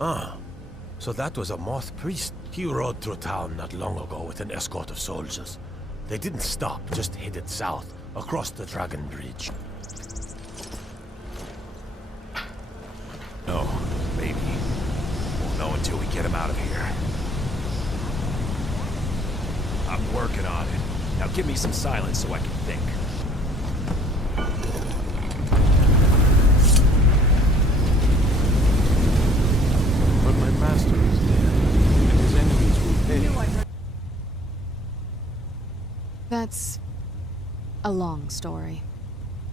Ah, so that was a moth priest. He rode through town not long ago with an escort of soldiers. They didn't stop, just headed south, across the Dragon Bridge. No, maybe. Won't know until we get him out of here. I'm working on it. Now give me some silence so I can think. But my master is dead, and his enemies will pay. That's a long story.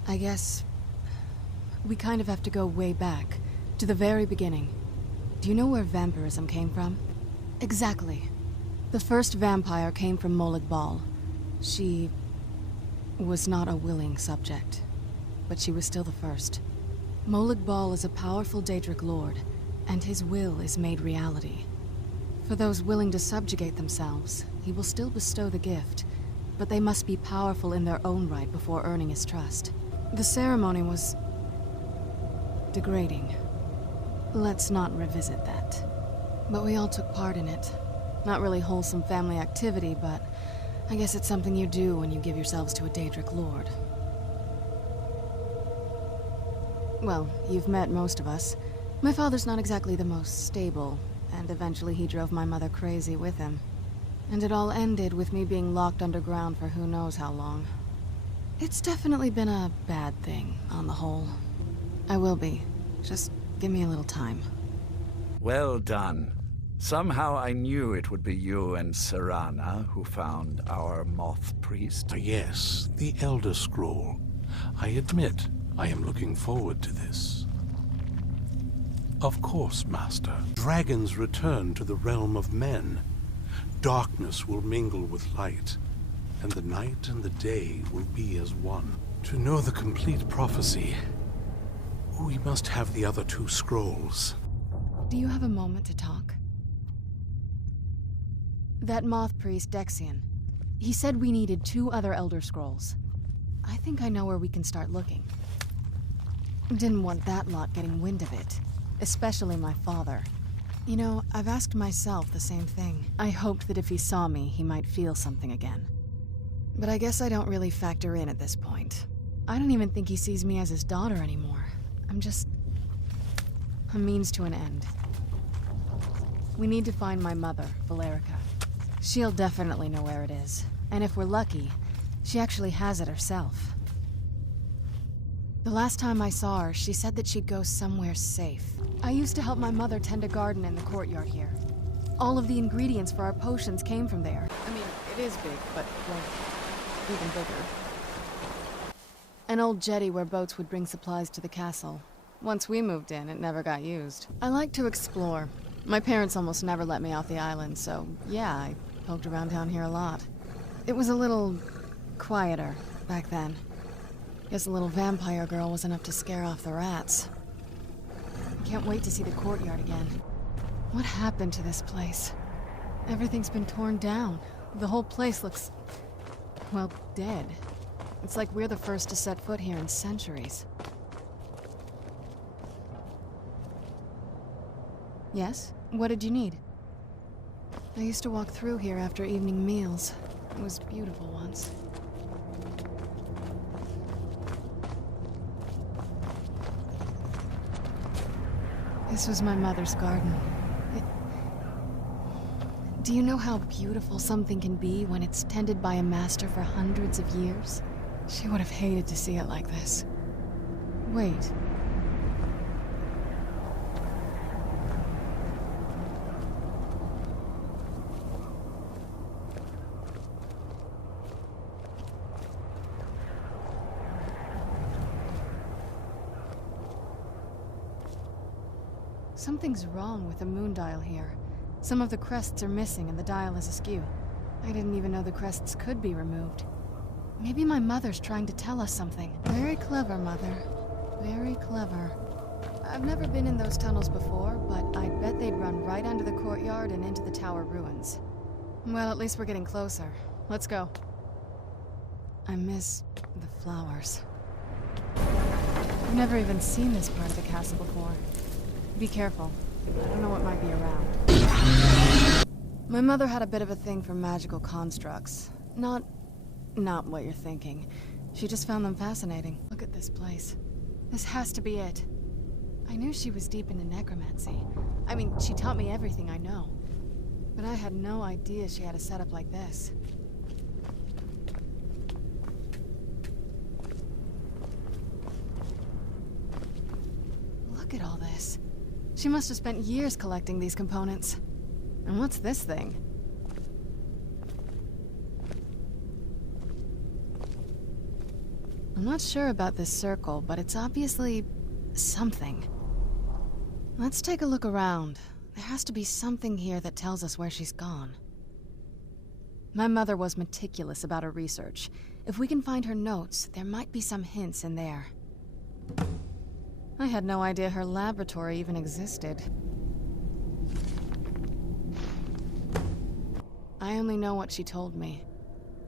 I guess we kind of have to go way back, to the very beginning. Do you know where vampirism came from? Exactly. The first vampire came from Molag Bal. She was not a willing subject, but she was still the first. Molag Bal is a powerful Daedric lord, and his will is made reality. For those willing to subjugate themselves, he will still bestow the gift, but they must be powerful in their own right before earning his trust. The ceremony was degrading. Let's not revisit that. But we all took part in it. Not really wholesome family activity, but I guess it's something you do when you give yourselves to a Daedric lord. Well, you've met most of us. My father's not exactly the most stable, and eventually he drove my mother crazy with him. And it all ended with me being locked underground for who knows how long. It's definitely been a bad thing, on the whole. I will be. Just give me a little time. Well done. Somehow I knew it would be you and Serana who found our moth priest. Yes, the Elder Scroll. I admit, I am looking forward to this. Of course, Master. Dragons return to the realm of men. Darkness will mingle with light, and the night and the day will be as one. To know the complete prophecy, we must have the other two scrolls. Do you have a moment to talk? That moth priest, Dexian, he said we needed 2 other Elder Scrolls. I think I know where we can start looking. Didn't want that lot getting wind of it, especially my father. You know, I've asked myself the same thing. I hoped that if he saw me, he might feel something again. But I guess I don't really factor in at this point. I don't even think he sees me as his daughter anymore. I'm just a means to an end. We need to find my mother, Valerica. She'll definitely know where it is. And if we're lucky, she actually has it herself. The last time I saw her, she said that she'd go somewhere safe. I used to help my mother tend a garden in the courtyard here. All of the ingredients for our potions came from there. I mean, it is big, but, well, even bigger. An old jetty where boats would bring supplies to the castle. Once we moved in, it never got used. I like to explore. My parents almost never let me off the island, so yeah, I poked around down here a lot. It was a little quieter back then. Guess a little vampire girl was enough to scare off the rats. Can't wait to see the courtyard again. What happened to this place? Everything's been torn down. The whole place looks, well, dead. It's like we're the first to set foot here in centuries. Yes? What did you need? I used to walk through here after evening meals. It was beautiful once. This was my mother's garden. Do you know how beautiful something can be when it's tended by a master for hundreds of years? She would have hated to see it like this. Wait. Something's wrong with the moon dial here. Some of the crests are missing and the dial is askew. I didn't even know the crests could be removed. Maybe my mother's trying to tell us something. Very clever, Mother. Very clever. I've never been in those tunnels before, but I bet they'd run right under the courtyard and into the tower ruins. Well, at least we're getting closer. Let's go. I miss the flowers. I've never even seen this part of the castle before. Be careful. I don't know what might be around. My mother had a bit of a thing for magical constructs. Not what you're thinking. She just found them fascinating. Look at this place. This has to be it. I knew she was deep into necromancy. I mean, she taught me everything I know. But I had no idea she had a setup like this. Look at all this. She must have spent years collecting these components. And what's this thing? I'm not sure about this circle, but it's obviously something. Let's take a look around. There has to be something here that tells us where she's gone. My mother was meticulous about her research. If we can find her notes, there might be some hints in there. I had no idea her laboratory even existed. I only know what she told me.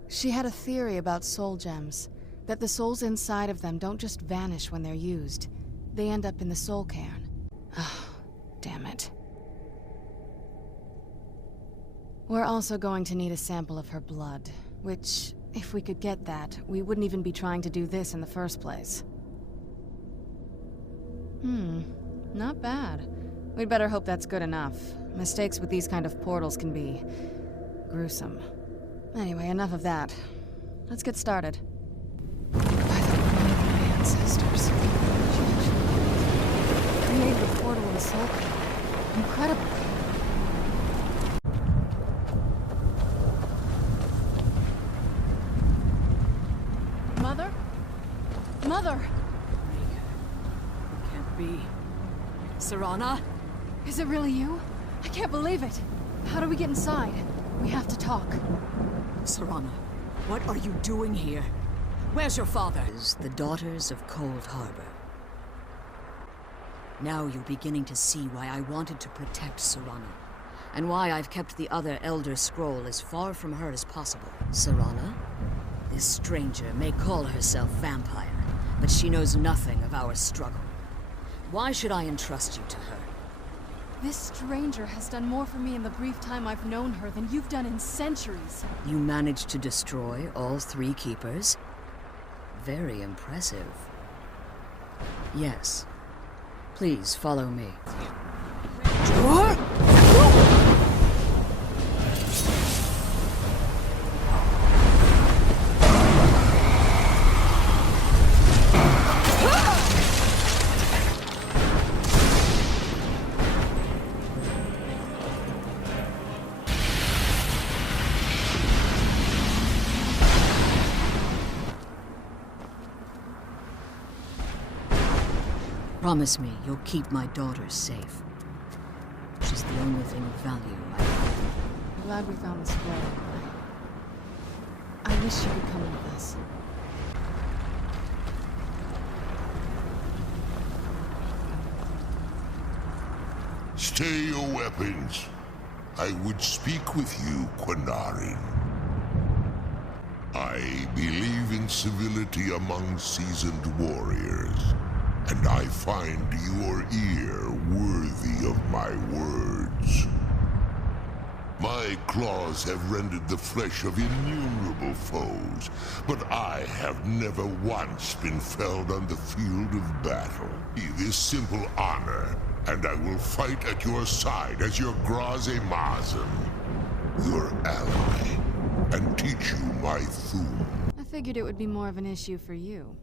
She had a theory about soul gems, that the souls inside of them don't just vanish when they're used. They end up in the soul cairn. Oh, damn it. We're also going to need a sample of her blood, which, if we could get that, we wouldn't even be trying to do this in the first place. Not bad. We'd better hope that's good enough. Mistakes with these kind of portals can be gruesome. Anyway, enough of that. Let's get started. I thought one of my ancestors. She actually created a portal in the soul cairn. Incredible. Mother? Mother! Can't be. Serana? Is it really you? I can't believe it. How do we get inside? We have to talk. Serana, what are you doing here? Where's your father? The daughters of Cold Harbor. Now you're beginning to see why I wanted to protect Serana, and why I've kept the other Elder Scroll as far from her as possible. Serana? This stranger may call herself vampire, but she knows nothing of our struggle. Why should I entrust you to her? This stranger has done more for me in the brief time I've known her than you've done in centuries. You managed to destroy all 3 keepers? Very impressive. Yes. Please follow me. Promise me you'll keep my daughter safe. She's the only thing of value I'm glad we found the scroll. I wish you could come with us. Stay your weapons. I would speak with you, Quinarin. I believe in civility among seasoned warriors, and I find your ear worthy of my words. My claws have rended the flesh of innumerable foes, but I have never once been felled on the field of battle. Be this simple honor, and I will fight at your side as your Graze Mazem, your ally, and teach you my Thum. I figured it would be more of an issue for you.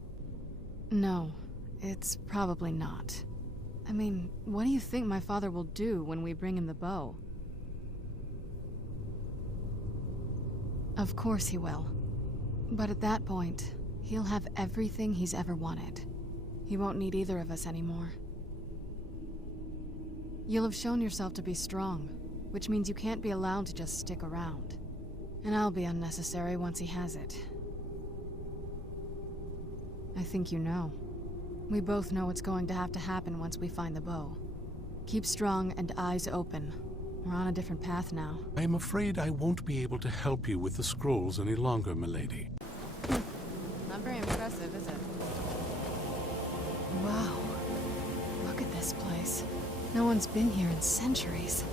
No, it's probably not. I mean, what do you think my father will do when we bring him the bow? Of course he will. But at that point, he'll have everything he's ever wanted. He won't need either of us anymore. You'll have shown yourself to be strong, which means you can't be allowed to just stick around. And I'll be unnecessary once he has it. I think you know. We both know what's going to have to happen once we find the bow. Keep strong and eyes open. We're on a different path now. I am afraid I won't be able to help you with the scrolls any longer, milady. Not very impressive, is it? Wow. Look at this place. No one's been here in centuries.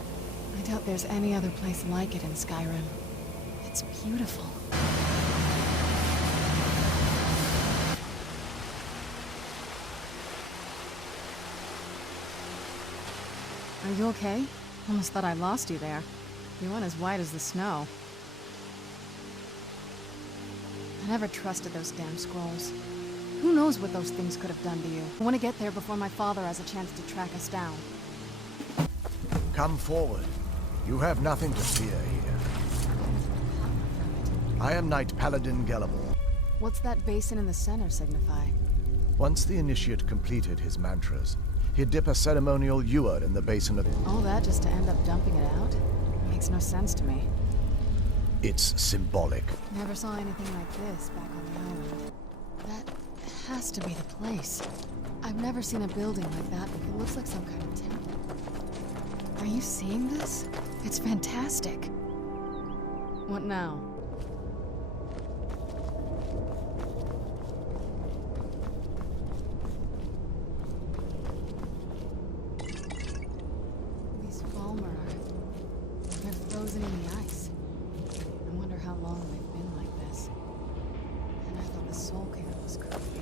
I doubt there's any other place like it in Skyrim. It's beautiful. Are you okay? Almost thought I lost you there. You went as white as the snow. I never trusted those damn scrolls. Who knows what those things could have done to you? I want to get there before my father has a chance to track us down. Come forward. You have nothing to fear here. I am Knight Paladin Gelabor. What's that basin in the center signify? Once the initiate completed his mantras, he'd dip a ceremonial ewer in the basin of... All that just to end up dumping it out? Makes no sense to me. It's symbolic. Never saw anything like this back on the island. That has to be the place. I've never seen a building like that. It looks like some kind of temple. Are you seeing this? It's fantastic. What now? These Falmer they're frozen in the ice. I wonder how long they've been like this. And I thought the soul camp was creepy.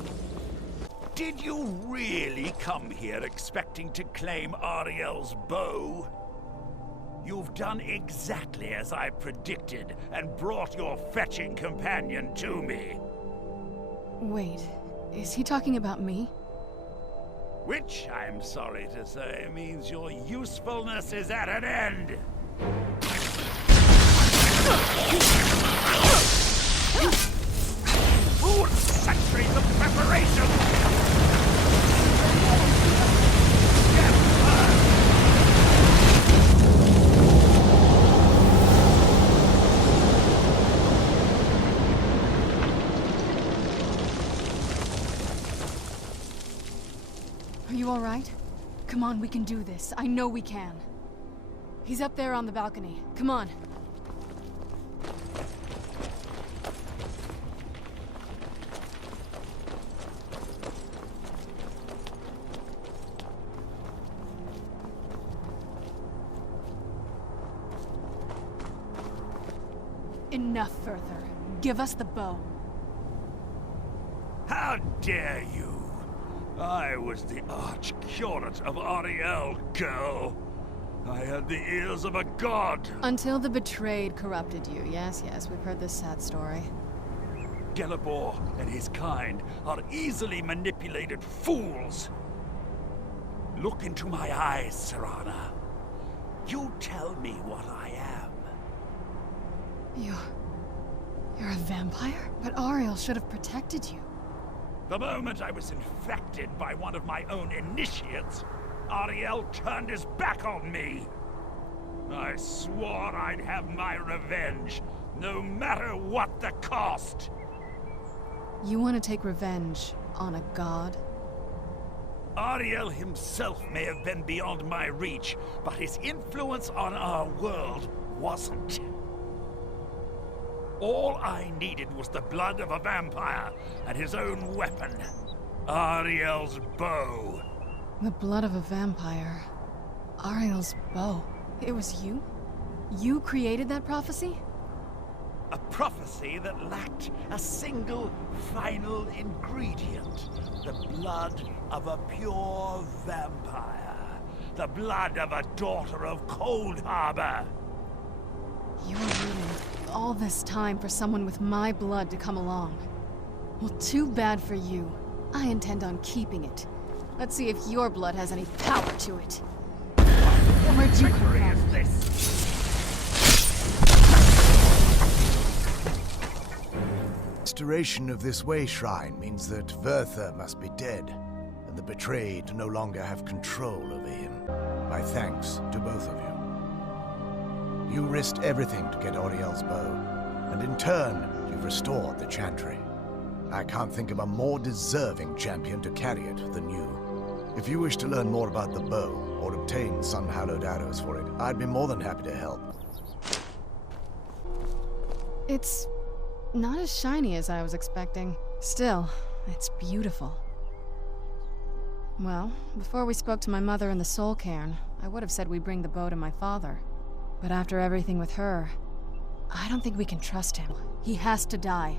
Did you really come here expecting to claim Ariel's bow? You've done exactly as I predicted and brought your fetching companion to me. Wait, is he talking about me? Which, I'm sorry to say, means your usefulness is at an end. 4 centuries of preparation! Are you all right? Come on, we can do this. I know we can. He's up there on the balcony. Come on. Enough further. Give us the bow. How dare you! I was the arch-curate of Ariel, girl. I had the ears of a god. Until the betrayed corrupted you. Yes, we've heard this sad story. Gelabor and his kind are easily manipulated fools. Look into my eyes, Serana. You tell me what I am. You're a vampire? But Ariel should have protected you. The moment I was infected by one of my own initiates, Ariel turned his back on me. I swore I'd have my revenge, no matter what the cost. You want to take revenge on a god? Ariel himself may have been beyond my reach, but his influence on our world wasn't. All I needed was the blood of a vampire and his own weapon, Ariel's bow. The blood of a vampire. Ariel's bow. It was you? You created that prophecy? A prophecy that lacked a single final ingredient. The blood of a pure vampire. The blood of a daughter of Cold Harbor. You were waiting all this time for someone with my blood to come along. Well, too bad for you. I intend on keeping it. Let's see if your blood has any power to it. Where'd you come from? Is this? Restoration of this way shrine means that Verther must be dead, and the betrayed no longer have control over him. My thanks to both of you. You risked everything to get Ariel's bow, and in turn, you've restored the Chantry. I can't think of a more deserving champion to carry it than you. If you wish to learn more about the bow, or obtain some hallowed arrows for it, I'd be more than happy to help. It's not as shiny as I was expecting. Still, it's beautiful. Well, before we spoke to my mother in the soul cairn, I would have said we bring the bow to my father. But after everything with her, I don't think we can trust him. He has to die.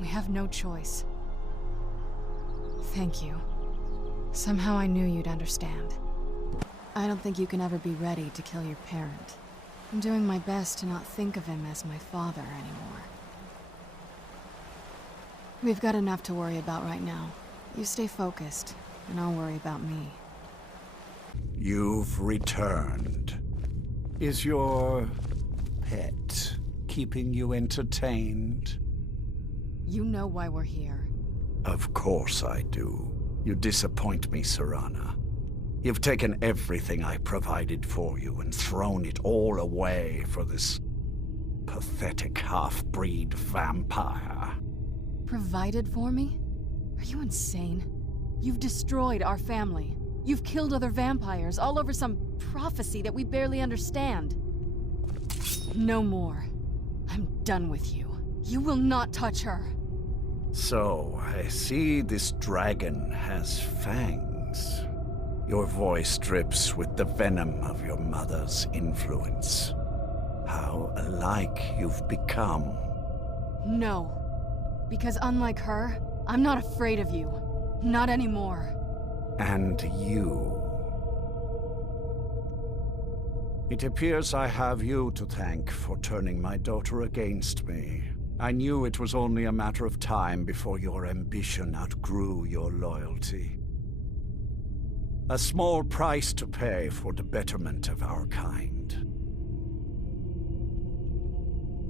We have no choice. Thank you. Somehow I knew you'd understand. I don't think you can ever be ready to kill your parent. I'm doing my best to not think of him as my father anymore. We've got enough to worry about right now. You stay focused, and I'll worry about me. You've returned. Is your pet keeping you entertained? You know why we're here. Of course I do. You disappoint me, Serana. You've taken everything I provided for you and thrown it all away for this pathetic half-breed vampire. Provided for me? Are you insane? You've destroyed our family. You've killed other vampires, all over some prophecy that we barely understand. No more. I'm done with you. You will not touch her. So, I see this dragon has fangs. Your voice drips with the venom of your mother's influence. How alike you've become. No. Because unlike her, I'm not afraid of you. Not anymore. And you. It appears I have you to thank for turning my daughter against me. I knew it was only a matter of time before your ambition outgrew your loyalty. A small price to pay for the betterment of our kind.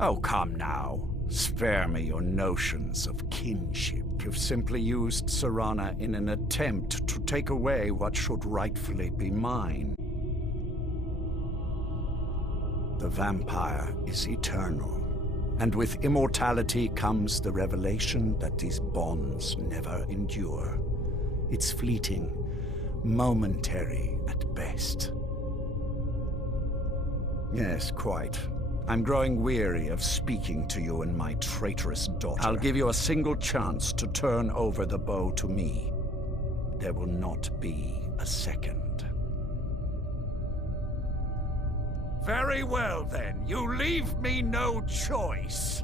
Oh, come now. Spare me your notions of kinship. You've simply used Serana in an attempt to take away what should rightfully be mine. The vampire is eternal, and with immortality comes the revelation that these bonds never endure. It's fleeting, momentary at best. Yes, quite. I'm growing weary of speaking to you and my traitorous daughter. I'll give you a single chance to turn over the bow to me. There will not be a second. Very well, then. You leave me no choice.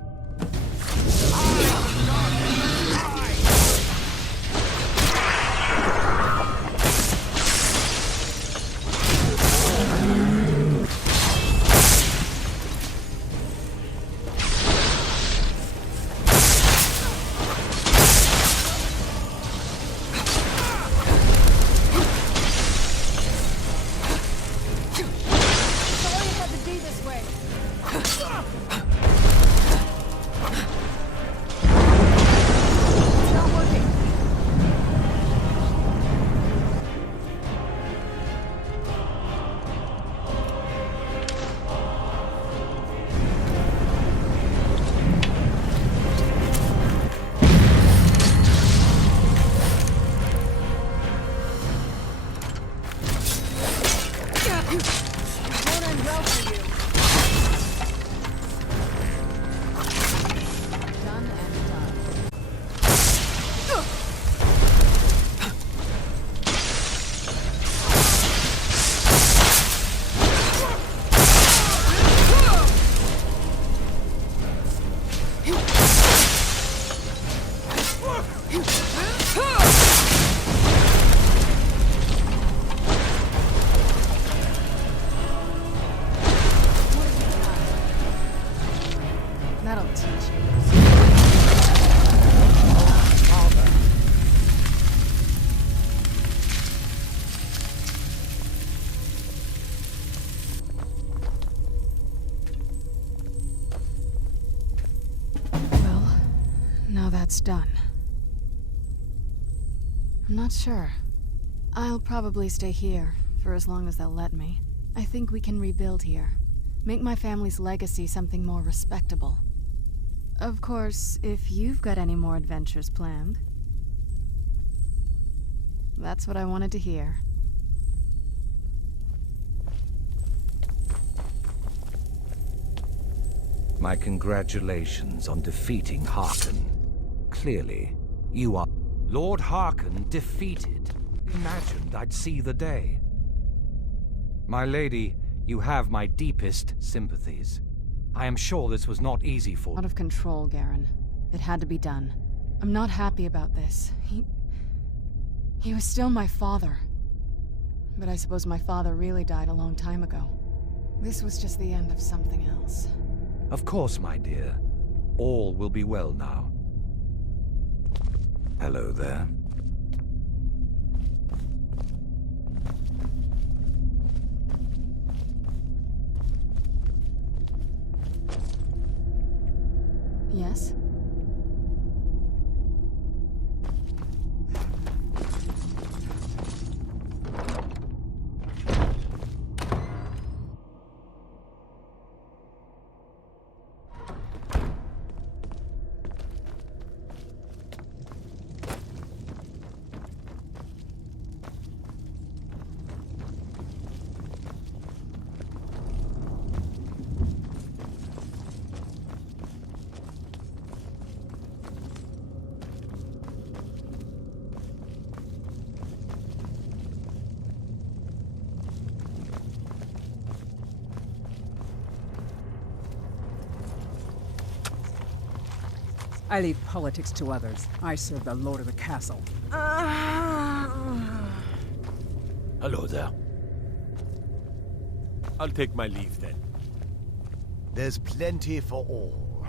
That'll teach you. Well, now that's done. I'm not sure. I'll probably stay here, for as long as they'll let me. I think we can rebuild here. Make my family's legacy something more respectable. Of course, if you've got any more adventures planned. That's what I wanted to hear. My congratulations on defeating Harkon. Clearly, you are... Lord Harkon defeated? imagined I'd see the day. My lady, you have my deepest sympathies. I am sure this was not easy for you. Out of control, Garen. It had to be done. I'm not happy about this. He was still my father. But I suppose my father really died a long time ago. This was just the end of something else. Of course, my dear. All will be well now. Hello there. Yes? I leave politics to others. I serve the lord of the castle. Hello there. I'll take my leave then. There's plenty for all.